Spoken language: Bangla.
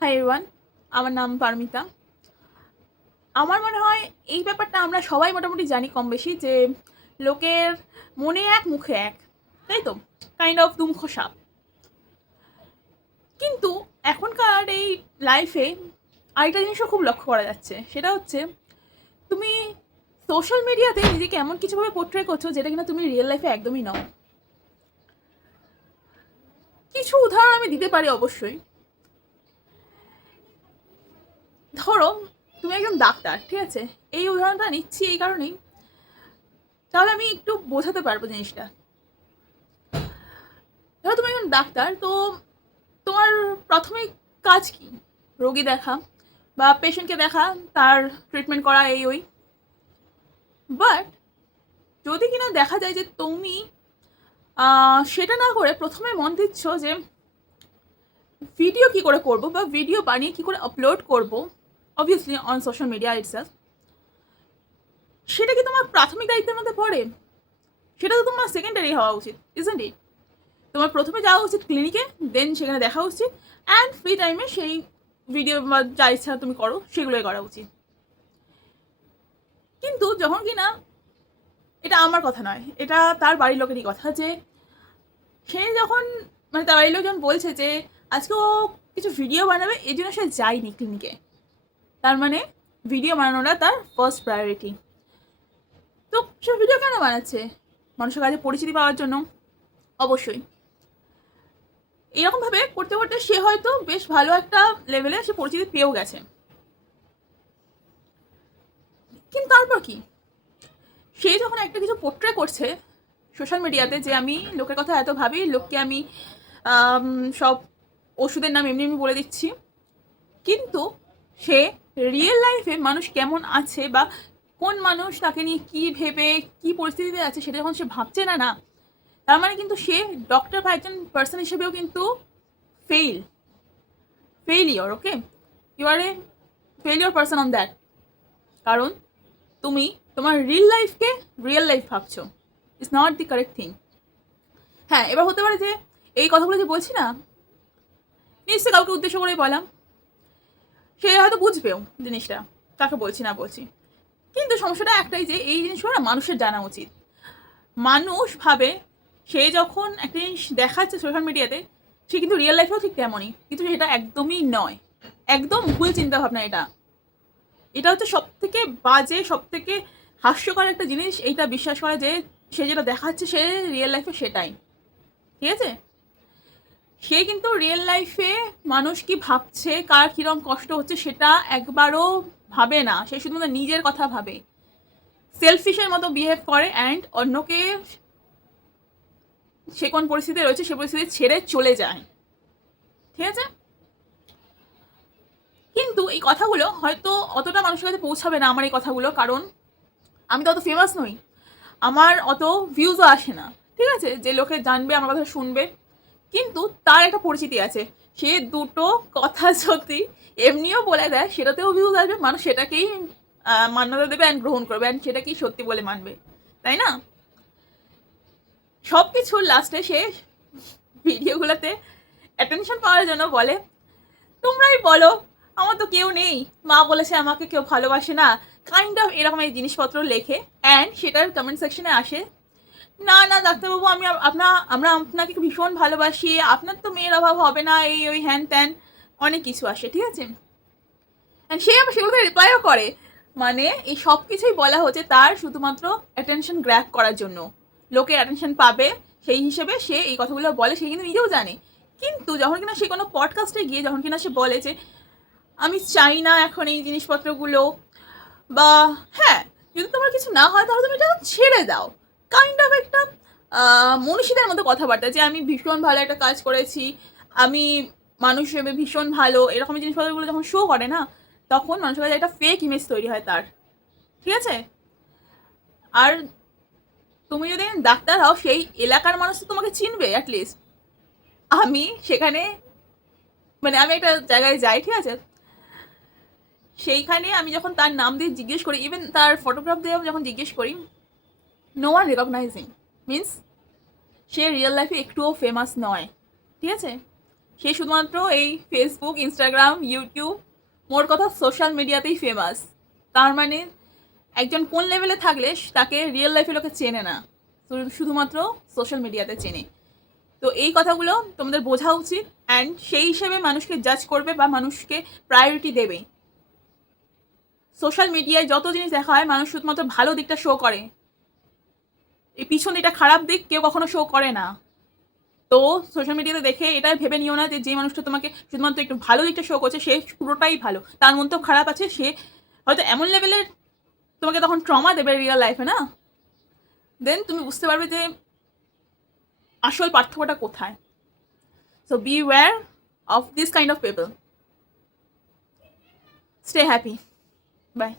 হাই এভরিওয়ান, আমার নাম পারমিতা। আমার মনে হয় এই ব্যাপারটা আমরা সবাই মোটামুটি জানি কম বেশি যে লোকের মনে এক মুখে এক, তাই তো? কাইন্ড অফ দুমুখো সাপ। কিন্তু এখনকার এই লাইফে আরেকটা জিনিসও খুব লক্ষ্য করা যাচ্ছে, সেটা হচ্ছে তুমি সোশ্যাল মিডিয়াতে নিজেকে এমন কিছুভাবে পোর্ট্রে করছো যেটা কিনা তুমি রিয়েল লাইফে একদমই নও। কিছু উদাহরণ আমি দিতে পারি অবশ্যই। ধরো তুমি একজন ডাক্তার, ঠিক আছে? এই উদাহরণটা নিচ্ছি এই কারণেই, তাহলে আমি একটু বোঝাতে পারবো জিনিসটা। ধরো তুমি একজন ডাক্তার, তো তোমার প্রাথমিক কাজ কি? রোগী দেখা বা পেশেন্টকে দেখা, তার ট্রিটমেন্ট করা, এই ওই। বাট যদি কিনা দেখা যায় যে তুমি সেটা না করে প্রথমে মন দিচ্ছ যে ভিডিও কি করে করব বা ভিডিও বানিয়ে কি করে আপলোড করব, obviously on social media itself, সেটা কি তোমার প্রাথমিক দায়িত্বের মধ্যে পড়ে? সেটা তো তোমার সেকেন্ডারি হওয়া উচিত, ইজন্ট ইট? তোমার প্রথমে যাওয়া উচিত ক্লিনিকে, দেন সেখানে দেখা উচিত, অ্যান্ড ফ্রি টাইমে সেই ভিডিও বা যা ইচ্ছা তুমি করো সেগুলোই করা উচিত। কিন্তু যখন কিনা, এটা আমার কথা নয়, এটা তার বাড়ির লোকেরই কথা, যে সে যখন মানে তার বাড়ির লোক যখন বলছে যে আজকে ও কিছু ভিডিও বানাবে, এই জন্য সে যায়নি ক্লিনিকে, তার মানে ভিডিও বানানোটা তার ফার্স্ট প্রায়োরিটি। তো সে ভিডিও কেন বানাচ্ছে? মানুষের কাছে পরিচিতি পাওয়ার জন্য, অবশ্যই। এরকমভাবে করতে করতে সে হয়তো বেশ ভালো একটা লেভেলে সে পরিচিতি পেয়েও গেছে। কিন্তু তারপর কি? সে যখন একটা কিছু পোর্ট্রে করছে সোশ্যাল মিডিয়াতে, যে আমি লোকের কথা এত ভাবি, লোককে আমি সব ওষুধের নাম এমনি এমনি বলে দিচ্ছি, কিন্তু সে রিয়েল লাইফে মানুষ কেমন আছে বা কোন মানুষ তাকে নিয়ে কী ভেবে কী পরিস্থিতিতে আছে সেটা যখন সে ভাবছে না, না, তার মানে কিন্তু সে ডক্টর বা একজন পার্সন হিসেবেও কিন্তু failure. Okay, you are a failure person on that. কারণ তুমি তোমার রিয়েল লাইফ ভাবছো, it's not the correct thing. হ্যাঁ, এবার হতে পারে যে এই কথাগুলো যে বলছি না, নিশ্চয়ই কাউকে উদ্দেশ্য করেই বললাম, সে হয়তো বুঝবেও জিনিসটা কাকে বলছি না বলছি। কিন্তু সমস্যাটা একটাই, যে এই জিনিসগুলো না মানুষের জানা উচিত। মানুষ ভাবে সে যখন একটা জিনিস দেখাচ্ছে সোশ্যাল মিডিয়াতে, সে কিন্তু রিয়েল লাইফেও ঠিক তেমনই, কিন্তু সেটা একদমই নয়। একদম ভুল চিন্তাভাবনা এটা। এটা হচ্ছে সব থেকে বাজে, সব থেকে হাস্যকর একটা জিনিস, এইটা বিশ্বাস করা যে সে যেটা দেখাচ্ছে সে রিয়েল লাইফে সেটাই। ঠিক আছে? সে কিন্তু রিয়েল লাইফে মানুষ কি ভাবছে, কার কিরম কষ্ট হচ্ছে সেটা একবারও ভাবে না। সে শুধুমাত্র নিজের কথা ভাবে, সেলফিশের মতো বিহেভ করে, অ্যান্ড অন্যকে সে কোন পরিস্থিতিতে রয়েছে সে পরিস্থিতি ছেড়ে চলে যায়। ঠিক আছে? কিন্তু এই কথাগুলো হয়তো অতটা মানুষের কাছে পৌঁছাবে না, আমার এই কথাগুলো, কারণ আমি তো অত ফেমাস নই, আমার অত ভিউজও আসে না। ঠিক আছে, যে লোকে জানবে, আমার কথা শুনবে, কিন্তু তার একটা পরিচিতি আছে। সে দুটো কথা যদি এমনিও বলে দেয়, সেটাতেও ভিউজ আসবে, মানুষ সেটাকেই মান্যতা দেবে অ্যান্ড গ্রহণ করবে, অ্যান্ড সেটাকেই সত্যি বলে মানবে, তাই না? সব কিছুর লাস্টে সে ভিডিওগুলোতে অ্যাটেনশন পাওয়ার জন্য বলে, তোমরাই বলো, আমার তো কেউ নেই, মা বলেছে আমাকে কেউ ভালোবাসে না, কাইন্ড অফ এরকম এই জিনিসপত্র লেখে, অ্যান্ড সেটার কমেন্ট সেকশনে আসে, না না ডাক্তারবাবু, আমরা আপনাকে ভীষণ ভালোবাসি, আপনার তো মেয়ের অভাব হবে না, এই ওই হ্যান ত্যান, অনেক কিছু আসে। ঠিক আছে? অ্যান্ড সে আবার সেগুলোকে রিপ্লাইও করে। মানে এই সব কিছুই বলা হচ্ছে তার শুধুমাত্র অ্যাটেনশন গ্র্যাব করার জন্য, লোকে অ্যাটেনশন পাবে সেই হিসেবে সে এই কথাগুলো বলে, সে কিন্তু নিজেও জানে। কিন্তু যখন কিনা সে কোনো পডকাস্টে গিয়ে যখন কিনা সে বলে যে আমি চাই না এখন এই জিনিসপত্রগুলো, বা হ্যাঁ, যদি তোমার কিছু না হয় তাহলে তুমি এটা ছেড়ে দাও, কাইন্ড অফ একটা মনীষীদের মতো কথাবার্তা, যে আমি ভীষণ ভালো একটা কাজ করেছি, আমি মানুষ হিসেবে ভীষণ ভালো, এরকম জিনিসপত্রগুলো যখন শো করে না, তখন মানুষের কাছে একটা ফেক ইমেজ তৈরি হয় তার। ঠিক আছে? আর তুমি যদি ডাক্তার হও, সেই এলাকার মানুষ তো তোমাকে চিনবে অ্যাটলিস্ট। আমি সেখানে, মানে আমি একটা জায়গায় যাই, ঠিক আছে, সেইখানে আমি যখন তার নাম দিয়ে জিজ্ঞেস করি, ইভেন তার ফটোগ্রাফ দিয়ে যখন জিজ্ঞেস করি, নো ওয়ান রেকগনাইজিং, মিনস সে রিয়েল লাইফে একটুও ফেমাস নয়। ঠিক আছে? সে শুধুমাত্র এই ফেসবুক, ইনস্টাগ্রাম, ইউটিউব, মোর কথা সোশ্যাল মিডিয়াতেই ফেমাস। তার মানে একজন কোন লেভেলে থাকলে তাকে রিয়েল লাইফে লোকে চেনে না, শুধুমাত্র সোশ্যাল মিডিয়াতে চেনে। তো এই কথাগুলো তোমাদের বোঝা উচিত, অ্যান্ড সেই হিসেবে মানুষকে জাজ করবে বা মানুষকে প্রায়োরিটি দেবে। সোশ্যাল মিডিয়ায় যত জিনিস দেখা হয় মানুষ শুধুমাত্র ভালো দিকটা শো করে, এই পিছন দিকটা খারাপ দিক কেউ কখনো শো করে না। তো সোশ্যাল মিডিয়াতে দেখে এটা ভেবে নিও না যে যে মানুষটা তোমাকে শুধুমাত্র একটু ভালো দিকটা শো করছে সে পুরোটাই ভালো, তার মধ্যেও খারাপ আছে। সে হয়তো এমন লেভেলের তোমাকে তখন ট্রমা দেবে রিয়েল লাইফে না, দেন তুমি বুঝতে পারবে যে আসল পার্থক্যটা কোথায়। So beware of this kind of people. Stay happy. By.